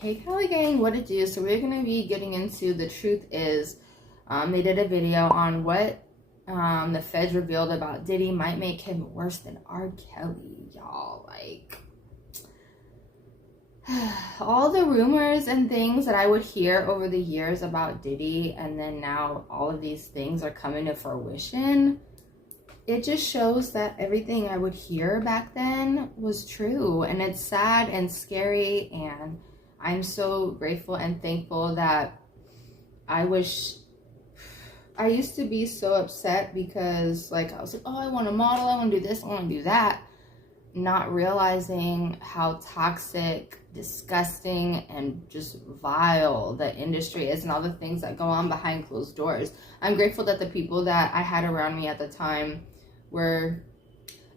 Hey Kelly gang, what it do? So we're gonna be getting into the truth is, they did a video on what the feds revealed about Diddy might make him worse than R.Kelly, y'all. Like all the rumors and things that I would hear over the years about Diddy, and then now all of these things are coming to fruition. It just shows that everything I would hear back then was true, and it's sad and scary, and I'm so grateful and thankful that I used to be so upset because like I was like, oh, I want to model, I want to do this, I want to do that, not realizing how toxic, disgusting, and just vile the industry is and all the things that go on behind closed doors. I'm grateful that the people that I had around me at the time were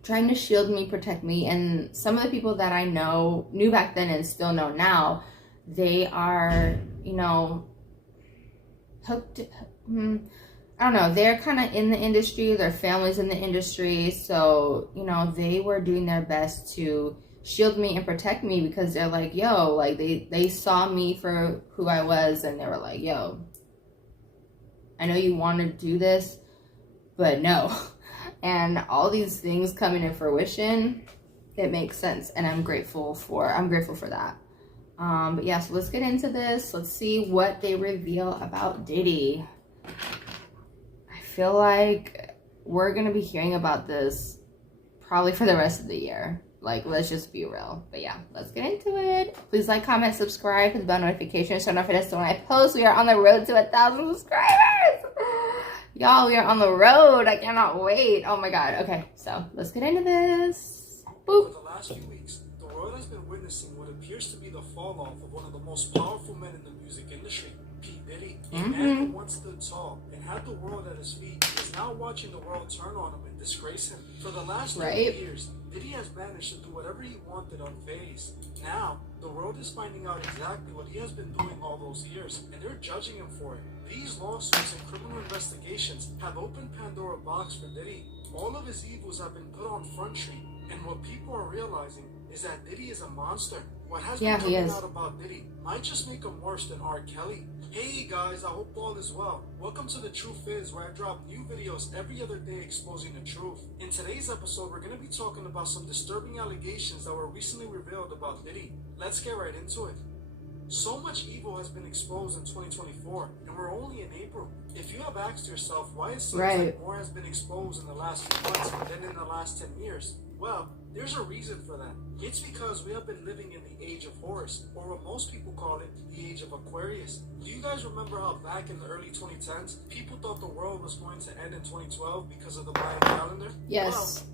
trying to shield me, protect me, and some of the people that I knew back then and still know now, they are, you know, hooked. I don't know, they're kind of in the industry, their family's in the industry, so, you know, they were doing their best to shield me and protect me because they're like, yo, like they saw me for who I was, and they were like, yo, I know you want to do this, but no. And all these things coming to fruition, it makes sense, and I'm grateful for that. But yeah, so let's get into this. Let's see what they reveal about Diddy. I feel like we're gonna be hearing about this probably for the rest of the year. Like, let's just be real. But yeah, let's get into it. Please like, comment, subscribe, hit the bell notification, turn off it so when I post. We are on the road to 1,000 subscribers. Y'all, we are on the road. I cannot wait. Oh my god. Okay, so let's get into this. Boop. For the last few weeks, the world has been witnessing what appears to be the fall-off of one of the most powerful men in the music industry, P. Diddy. A man who once stood tall and had the world at his feet is now watching the world turn on him and disgrace him. For the last 30 years, Diddy has managed to do whatever he wanted unfazed. Now, the world is finding out exactly what he has been doing all those years, and they're judging him for it. These lawsuits and criminal investigations have opened Pandora box for Diddy. All of his evils have been put on Front Street, and what people are realizing is that Diddy is a monster. What has been coming out about Diddy might just make him worse than R.Kelly. Hey guys, I hope all is well. Welcome to The Truth Is, where I drop new videos every other day exposing the truth. In today's episode, we're going to be talking about some disturbing allegations that were recently revealed about Diddy. Let's get right into it. So much evil has been exposed in 2024, and we're only in April. If you have asked yourself why it seems like more has been exposed in the last few months than in the last 10 years, well, there's a reason for that. It's because we have been living in the age of Horus, or what most people call it, the age of Aquarius. Do you guys remember how back in the early 2010s, people thought the world was going to end in 2012 because of the Mayan calendar? Yes.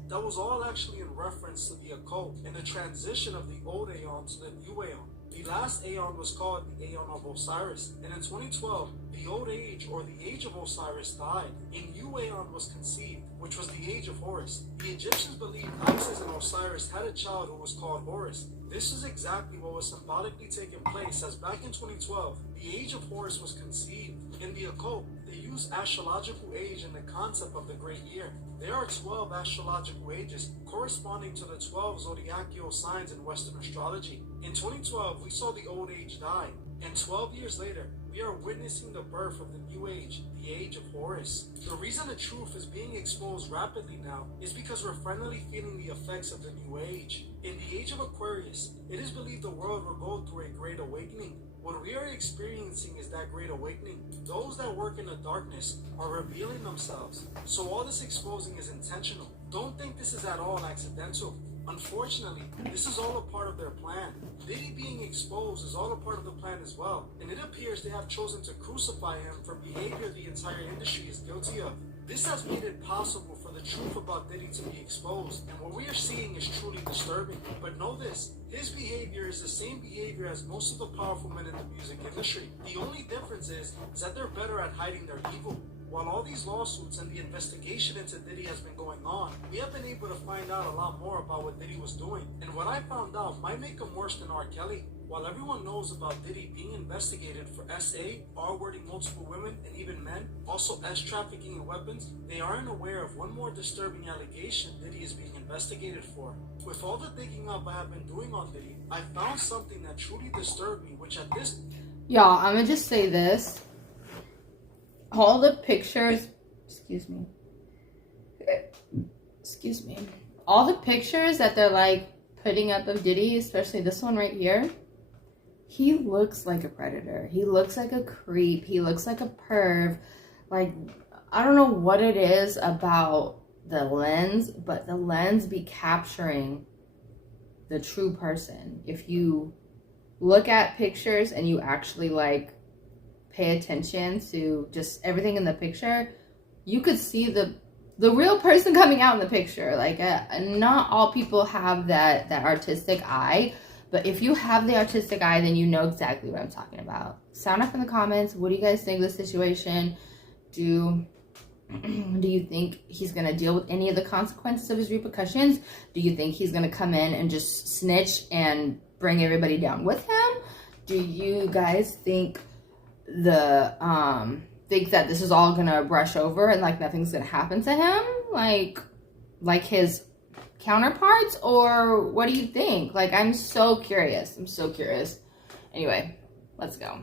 Well, that was all actually in reference to the occult and the transition of the old Aeon to the new Aeon. The last Aeon was called the Aeon of Osiris, and in 2012, the Old Age, or the Age of Osiris, died. A new Aeon was conceived, which was the Age of Horus. The Egyptians believed Isis and Osiris had a child who was called Horus. This is exactly what was symbolically taking place, as back in 2012, the Age of Horus was conceived. In the occult, they use astrological age in the concept of the Great Year. There are 12 astrological ages corresponding to the 12 zodiacal signs in Western astrology. In 2012, we saw the Old Age die, and 12 years later, we are witnessing the birth of the new age, the Age of Horus. The reason the truth is being exposed rapidly now is because we're finally feeling the effects of the new age. In the Age of Aquarius, it is believed the world will go through a great awakening. What we are experiencing is that great awakening. Those that work in the darkness are revealing themselves. So all this exposing is intentional. Don't think this is at all accidental. Unfortunately, this is all a part of their plan. Diddy being exposed is all a part of the plan as well, and it appears they have chosen to crucify him for behavior the entire industry is guilty of. This has made it possible for the truth about Diddy to be exposed, and what we are seeing is truly disturbing. But know this, his behavior is the same behavior as most of the powerful men in the music industry. The only difference is that they're better at hiding their evil. While all these lawsuits and the investigation into Diddy has been going on, we have been able to find out a lot more about what Diddy was doing. And what I found out might make him worse than R. Kelly. While everyone knows about Diddy being investigated for SA, R-wording multiple women and even men, also S-trafficking in weapons, they aren't aware of one more disturbing allegation Diddy is being investigated for. With all the digging up I have been doing on Diddy, I found something that truly disturbed me, which at this... Y'all, I'm gonna just say this. All the pictures... Excuse me. All the pictures that they're, like, putting up of Diddy, especially this one right here, he looks like a predator. He looks like a creep. He looks like a perv. Like, I don't know what it is about the lens, but the lens be capturing the true person. If you look at pictures and you actually, like, pay attention to just everything in the picture, you could see the real person coming out in the picture. Like, not all people have that artistic eye. But if you have the artistic eye, then you know exactly what I'm talking about. Sound off in the comments. What do you guys think of the situation? Do you think he's going to deal with any of the consequences of his repercussions? Do you think he's going to come in and just snitch and bring everybody down with him? Do you guys think that this is all going to brush over and like nothing's going to happen to him? Like his counterparts, or what do you think? Like, I'm so curious. Anyway, let's go.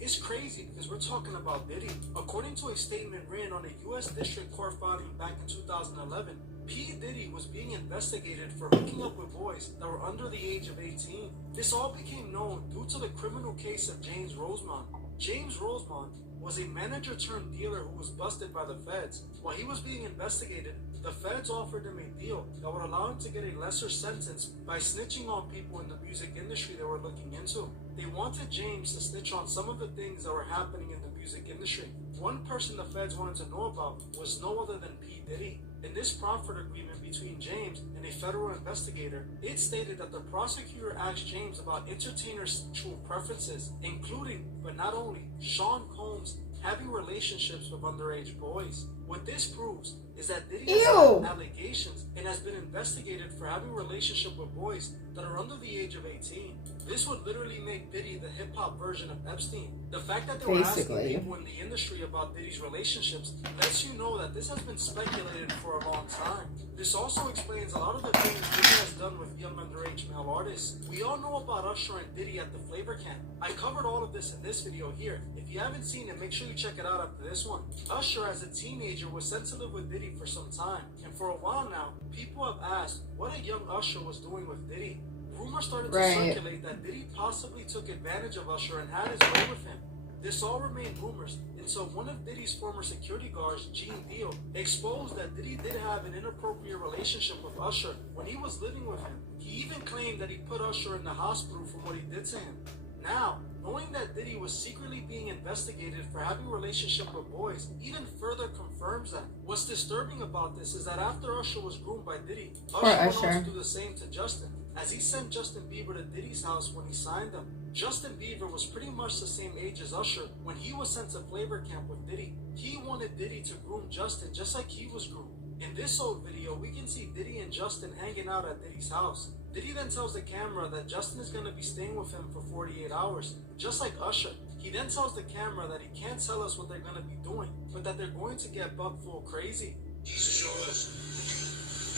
It's crazy because we're talking about Diddy. According to a statement written on a U.S. District Court filing back in 2011, P. Diddy was being investigated for hooking up with boys that were under the age of 18. This all became known due to the criminal case of James Rosemont. James Rosemont was a manager turned dealer who was busted by the feds. While he was being investigated, the feds offered him a deal that would allow him to get a lesser sentence by snitching on people in the music industry they were looking into. They wanted James to snitch on some of the things that were happening in the music industry. One person the feds wanted to know about was no other than P. Diddy. In this proffered agreement between James and a federal investigator, it stated that the prosecutor asked James about entertainers' sexual preferences, including, but not only, Sean Combs having relationships with underage boys. What this proves is that Diddy has had allegations and has been investigated for having a relationship with boys that are under the age of 18. This would literally make Diddy the hip-hop version of Epstein. The fact that they were asking people in the industry about Diddy's relationships lets you know that this has been speculated for a long time. This also explains a lot of the things Diddy has done with young underage male artists. We all know about Usher and Diddy at the Flavor Camp. I covered all of this in this video here. If you haven't seen it, make sure you check it out after this one. Usher, as a teenager, was sent to live with Diddy for some time. And for a while now, people have asked what a young Usher was doing with Diddy. Rumors started to circulate that Diddy possibly took advantage of Usher and had his way with him. This all remained rumors until one of Diddy's former security guards, Gene Deal, exposed that Diddy did have an inappropriate relationship with Usher when he was living with him. He even claimed that he put Usher in the hospital for what he did to him. Now, knowing that Diddy was secretly being investigated for having a relationship with boys even further confirms that. What's disturbing about this is that after Usher was groomed by Diddy, Usher went on to do the same to Justin, as he sent Justin Bieber to Diddy's house when he signed him. Justin Bieber was pretty much the same age as Usher when he was sent to Flavor Camp with Diddy. He wanted Diddy to groom Justin just like he was groomed. In this old video, we can see Diddy and Justin hanging out at Diddy's house. Diddy then tells the camera that Justin is going to be staying with him for 48 hours, just like Usher. He then tells the camera that he can't tell us what they're going to be doing, but that they're going to get buck full crazy. Keys are yours.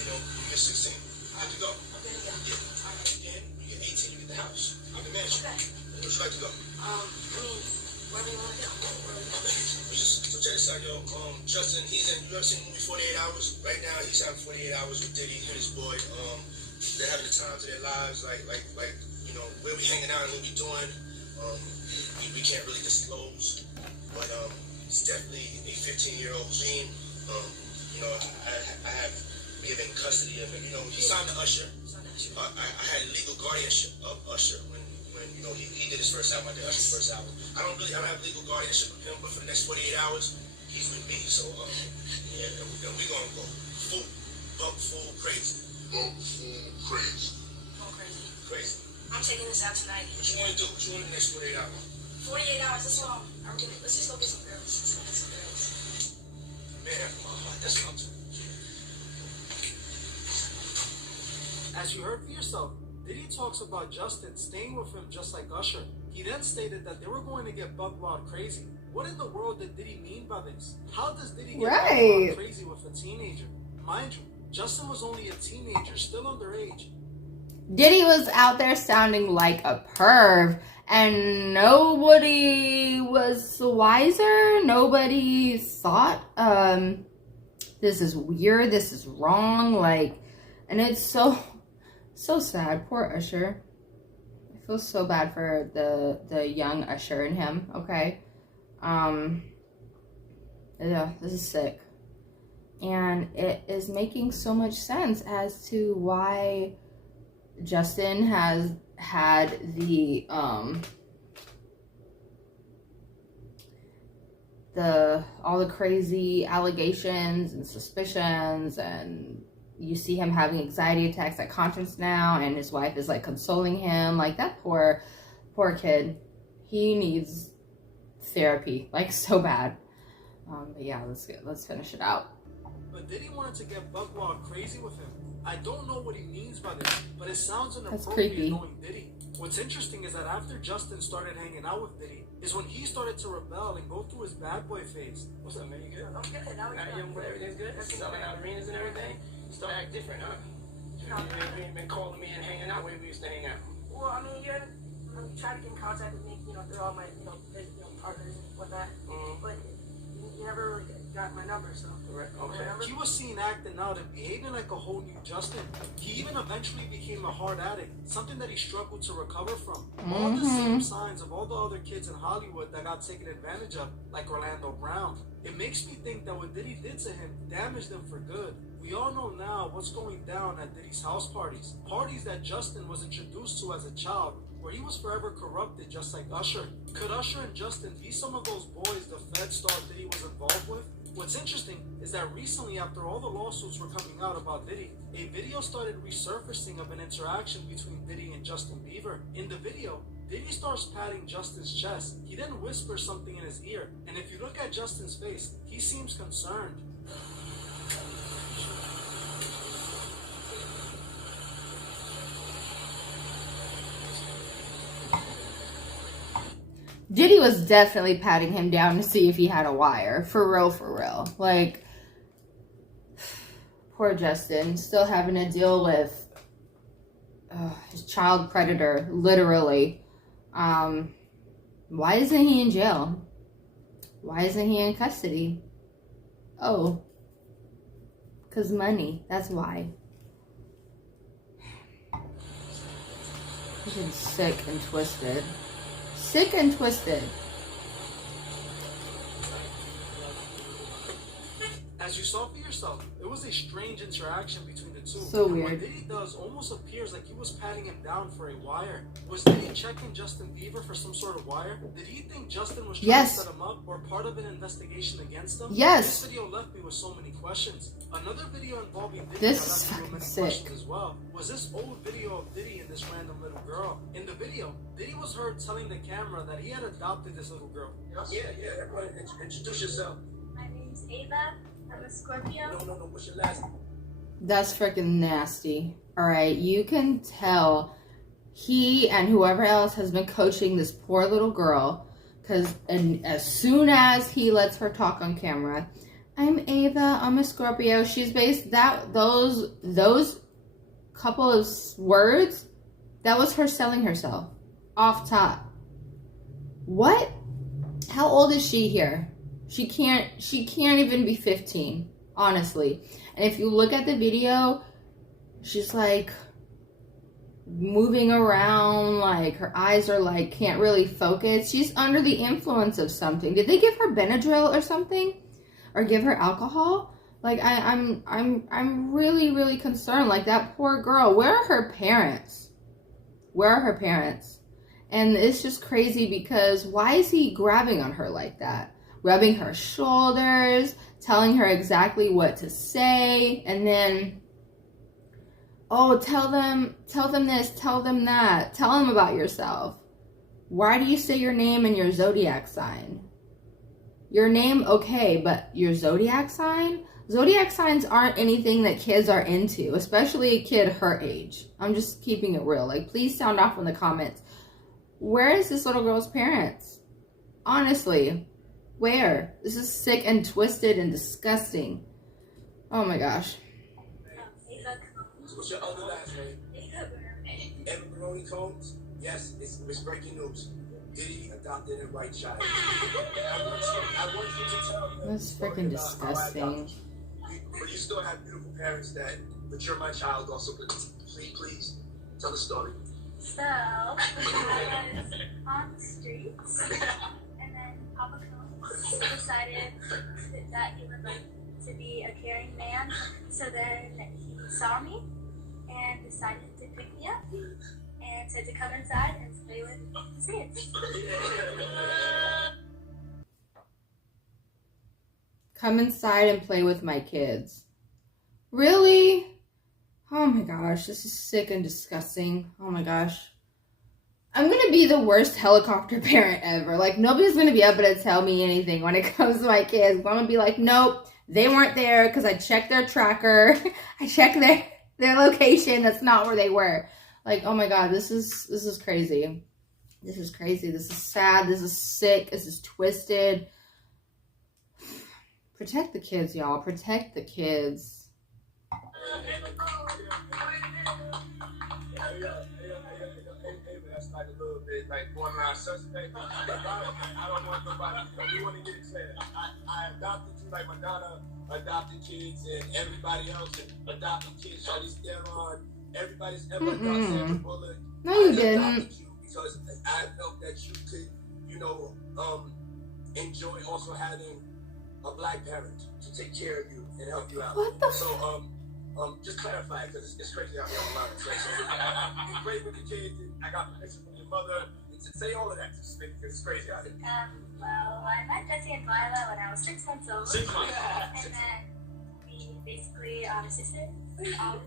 You know, you get 16. Good to go. Yeah. Again, you get 18, you get the house. I'm the manager. Okay. Where'd you like to go? Wherever you want to go. So check this out, yo. Justin, he's in, you ever seen the movie 48 Hours? Right now, he's having 48 hours with Diddy and his boy. They're having the time of their lives, like, you know, where we hanging out and what we doing. We can't really disclose, but it's definitely a 15-year-old dream. You know, we have in custody of him. You know, he signed to Usher. I had legal guardianship of Usher when you know he did his first album. I did Usher's first album. I don't have legal guardianship of him, but for the next 48 hours, he's with me. So yeah, we're gonna go full crazy. Crazy. I'm taking this out tonight. What you want to do? What you want in the next 48 hours? 48 hours, that's long. Let's just go get some girls. Man, after my heart, that's what I'm doing. As you heard for yourself, Diddy talks about Justin staying with him just like Usher. He then stated that they were going to get buck wild crazy. What in the world did Diddy mean by this? How does Diddy get buck wild crazy with a teenager? Mind you, Justin was only a teenager, still underage. Diddy was out there sounding like a perv, and nobody was wiser. Nobody thought, this is weird, this is wrong, like, and it's so sad. Poor Usher. I feel so bad for the young Usher and him, okay? Yeah, this is sick. And it is making so much sense as to why Justin has had all the crazy allegations and suspicions, and you see him having anxiety attacks at concerts now, and his wife is like consoling him. Like, that poor kid, he needs therapy like so bad. But yeah, let's finish it out. But Diddy wanted to get buck wild crazy with him. I don't know what he means by this, but it sounds inappropriate knowing Diddy. What's interesting is that after Justin started hanging out with Diddy, is when he started to rebel and go through his bad boy phase. What's up, man? You good? I'm good. Now Everything's good? Selling out arenas and everything? You still act different, huh? You ain't been calling me and hanging out where we used to hang out. Well, I mean, I'm trying to get in contact with me, through all my, partners and whatnot. But you never really got my number, so. Okay. He was seen acting out and behaving like a whole new Justin. He even eventually became a hard addict, something that he struggled to recover from. All the same signs of all the other kids in Hollywood that got taken advantage of, like Orlando Brown. It makes me think that what Diddy did to him damaged him for good. We all know now what's going down at Diddy's house parties. Parties that Justin was introduced to as a child, where he was forever corrupted just like Usher. Could Usher and Justin be some of those boys the feds thought Diddy was involved with? What's interesting is that recently, after all the lawsuits were coming out about Diddy, a video started resurfacing of an interaction between Diddy and Justin Bieber. In the video, Diddy starts patting Justin's chest. He then whispers something in his ear, and if you look at Justin's face, he seems concerned. Diddy was definitely patting him down to see if he had a wire. For real. Like, poor Justin. Still having to deal with his child predator, literally. Why isn't he in jail? Why isn't he in custody? Oh. 'Cause money. That's why. He's been sick and twisted. Sick and twisted. As you saw for yourself, it was a strange interaction between the two. So and weird. what Diddy does almost appears like he was patting him down for a wire. Was Diddy checking Justin Bieber for some sort of wire? Did he think Justin was trying to set him up or part of an investigation against him? Yes. This video left me with so many questions. Another video involving Diddy This that left me with many sick. questions as well was this old video of Diddy and this random little girl. In the video, Diddy was heard telling the camera that he had adopted this little girl. Yeah, everyone introduce yourself. My name's Ava. I'm a Scorpio. No, what's your last name? That's freaking nasty. Alright, you can tell he and whoever else has been coaching this poor little girl, because as soon as he lets her talk on camera, I'm Ava, I'm a Scorpio, she's based those couple of words, that was her selling herself off top. What? How old is she here? She can't even be 15, honestly. And if you look at the video, she's like moving around, like her eyes are like can't really focus. She's under the influence of something. Did they give her Benadryl or something? Or give her alcohol? Like I'm really concerned. Like, that poor girl. Where are her parents? And it's just crazy because why is he grabbing on her like that? Rubbing her shoulders, telling her exactly what to say, and then, oh, tell them this, tell them that, tell them about yourself. Why do you say your name and your zodiac sign? Your name, okay, but your zodiac sign? Zodiac signs aren't anything that kids are into, especially a kid her age. I'm just keeping it real. Like, please sound off in the comments. Where is this little girl's parents? Honestly, where? This is sick and twisted and disgusting. Oh my gosh. What's your other last name? Evan Baroni Combs? Yes, it's breaking news. Diddy adopted a white child. I want you to tell me. That's freaking disgusting. But you still have beautiful parents but you're my child also. Please tell the story. So, I was on the streets, and then Papa Combs decided that he would like to be a caring man. So then he saw me and decided to pick me up and said to come inside and play with his kids. Come inside and play with my kids. Really? Oh my gosh, this is sick and disgusting. Oh my gosh. I'm gonna be the worst helicopter parent ever. Like, nobody's gonna be able to tell me anything when it comes to my kids. I'm gonna be like, nope, they weren't there because I checked their tracker. I checked their location. That's not where they were. Like, oh my God, this is crazy. This is crazy. This is sad. This is sick. This is twisted. Protect the kids, y'all. Protect the kids. That's like a little bit like borderline suspect. I don't want nobody. We want to get it clear. I adopted you like Madonna adopted kids and everybody else adopted kids. Charlize Theron, everybody's ever adopted Sandra Bullock. No, you I didn't. adopted you because I felt that you could, enjoy also having a black parent to take care of you and help you out. What the So, just clarify because it's crazy out here online. You're great with the kids. I got permission from your mother. Say all of that because it's crazy out here. Well, I met Jesse and Viola when I was 6 months old. 6 months. And then we basically assisted all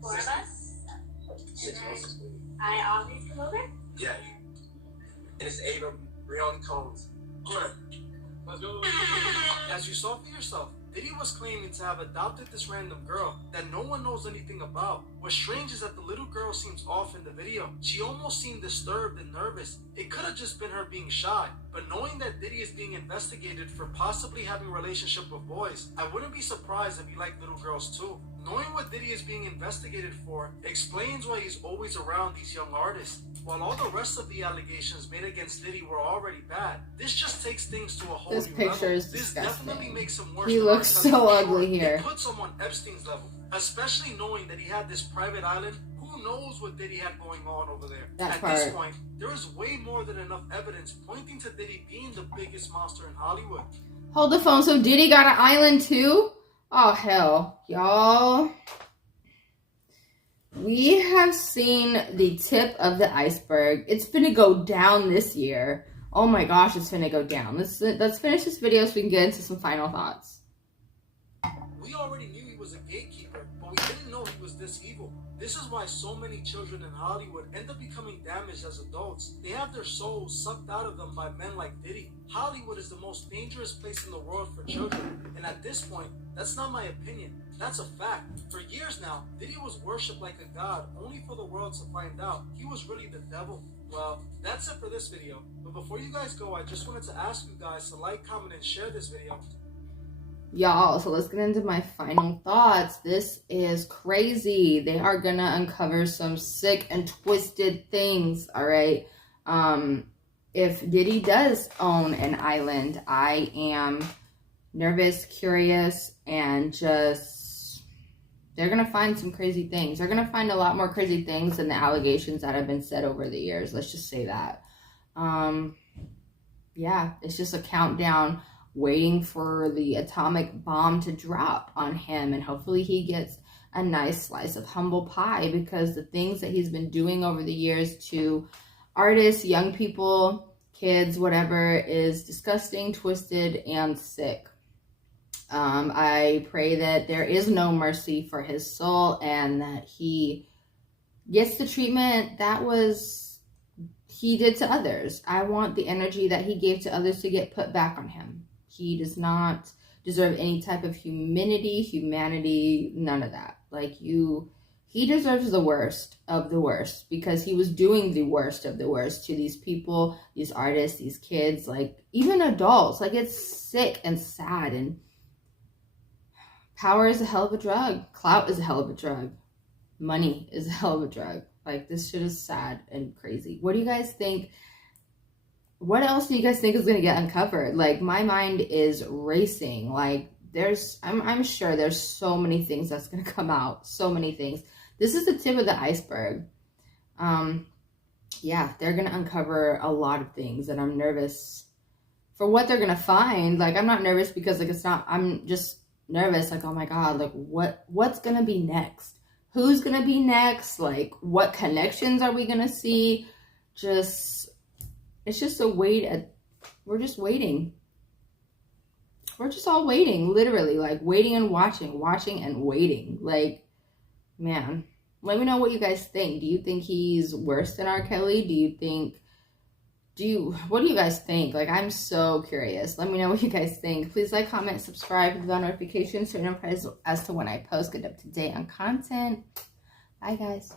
4 of us. And 6 months. then I always come over. Yeah. And it's Ava Brioni Combs. Come on. Let's go. As you saw for yourself, Diddy was claiming to have adopted this random girl that no one knows anything about. What's strange is that the little girl seems off in the video. She almost seemed disturbed and nervous. It could have just been her being shy, but knowing that Diddy is being investigated for possibly having a relationship with boys, I wouldn't be surprised if he liked little girls too. Knowing what Diddy is being investigated for explains why he's always around these young artists. While all the rest of the allegations made against Diddy were already bad, this just takes things to a whole This new picture level. is This disgusting. definitely makes him worse. He than looks R.Kelly so for ugly sure. here. It puts him on Epstein's level, especially knowing that he had this private island. Who knows what Diddy had going on over there? That At part. this point, there is way more than enough evidence pointing to Diddy being the biggest monster in Hollywood. Hold the phone. So Diddy got an island too? Oh, hell. Y'all. We have seen the tip of the iceberg. It's finna go down this year. Oh my gosh, it's finna go down. Let's finish this video so we can get into some final thoughts. We already knew he was a gatekeeper, but we didn't know he was this evil. This is why so many children in Hollywood end up becoming damaged as adults. They have their souls sucked out of them by men like Diddy. Hollywood is the most dangerous place in the world for children, and at this point, that's not my opinion. That's a fact. For years now, Diddy was worshipped like a god, only for the world to find out he was really the devil. Well, that's it for this video. But before you guys go, I just wanted to ask you guys to like, comment, and share this video. Y'all, so let's get into my final thoughts. This is crazy. They are gonna uncover some sick and twisted things, all right? If Diddy does own an island, I am nervous, curious, and just, they're gonna find some crazy things. They're gonna find a lot more crazy things than the allegations that have been said over the years. Let's just say that. Yeah, it's just a countdown waiting for the atomic bomb to drop on him, and hopefully he gets a nice slice of humble pie, because the things that he's been doing over the years to artists, young people, kids, whatever, is disgusting, twisted, and sick. I pray that there is no mercy for his soul and that he gets the treatment that he did to others. I want the energy that he gave to others to get put back on him. He does not deserve any type of humanity, none of that. Like, he deserves the worst of the worst, because he was doing the worst of the worst to these people, these artists, these kids, like even adults. Like, it's sick and sad. And power is a hell of a drug. Clout is a hell of a drug. Money is a hell of a drug. Like, this shit is sad and crazy. What do you guys think? What else do you guys think is going to get uncovered? Like, my mind is racing. Like, I'm sure there's so many things that's going to come out. So many things. This is the tip of the iceberg. Yeah, they're going to uncover a lot of things, and I'm nervous for what they're going to find. Like, I'm not nervous because, like, I'm just nervous. Like, oh my God, like, what's going to be next? Who's going to be next? Like, what connections are we going to see? It's just a wait. We're just waiting. We're just all waiting, literally, like waiting and watching and waiting. Like, man, let me know what you guys think. Do you think he's worse than R.Kelly? What do you guys think? Like, I'm so curious. Let me know what you guys think. Please like, comment, subscribe, with bell notifications so you're notified as to when I post. Get up to date on content. Bye, guys.